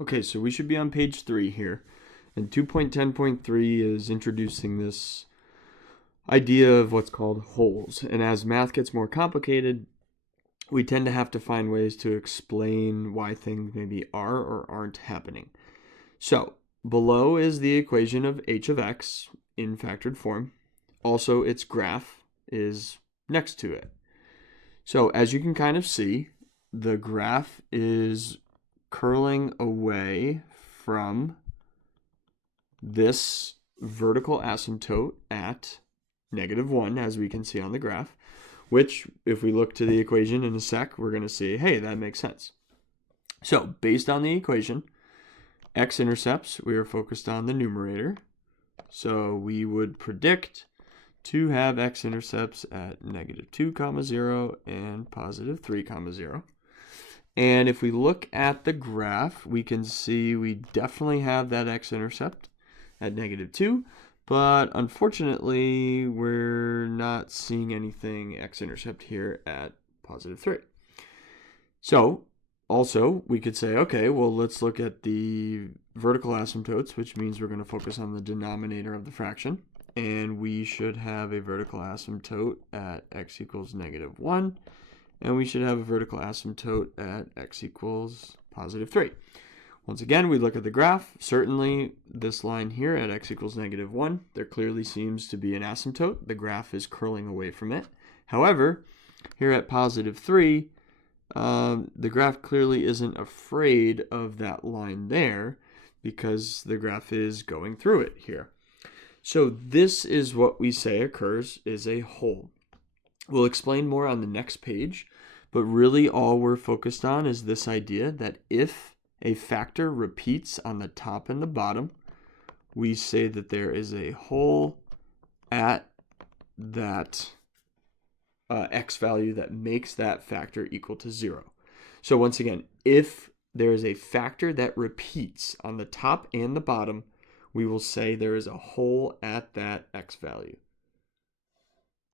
Okay, so we should be on page 3 here. And 2.10.3 is introducing this idea of what's called holes. And as math gets more complicated, we tend to have to find ways to explain why things maybe are or aren't happening. So below is the equation of h of x in factored form. Also, its graph is next to it. So as you can kind of see, the graph is curling away from this vertical asymptote at -1, as we can see on the graph, which, if we look to the equation in a sec, we're going to see, hey, that makes sense. So based on the equation, x-intercepts, we are focused on the numerator. So we would predict to have x-intercepts at -2, 0 and +3, 0. And if we look at the graph, we can see we definitely have that x-intercept at -2, but unfortunately, we're not seeing anything x-intercept here at +3. So also, we could say, okay, well, let's look at the vertical asymptotes, which means we're going to focus on the denominator of the fraction. And we should have a vertical asymptote at x equals -1. And we should have a vertical asymptote at x equals +3. Once again, we look at the graph. Certainly, this line here at x equals -1, there clearly seems to be an asymptote. The graph is curling away from it. However, here at +3, the graph clearly isn't afraid of that line there because the graph is going through it here. So this is what we say occurs is a hole. We'll explain more on the next page, but really all we're focused on is this idea that if a factor repeats on the top and the bottom, we say that there is a hole at that x value that makes that factor equal to 0. So once again, if there is a factor that repeats on the top and the bottom, we will say there is a hole at that x value.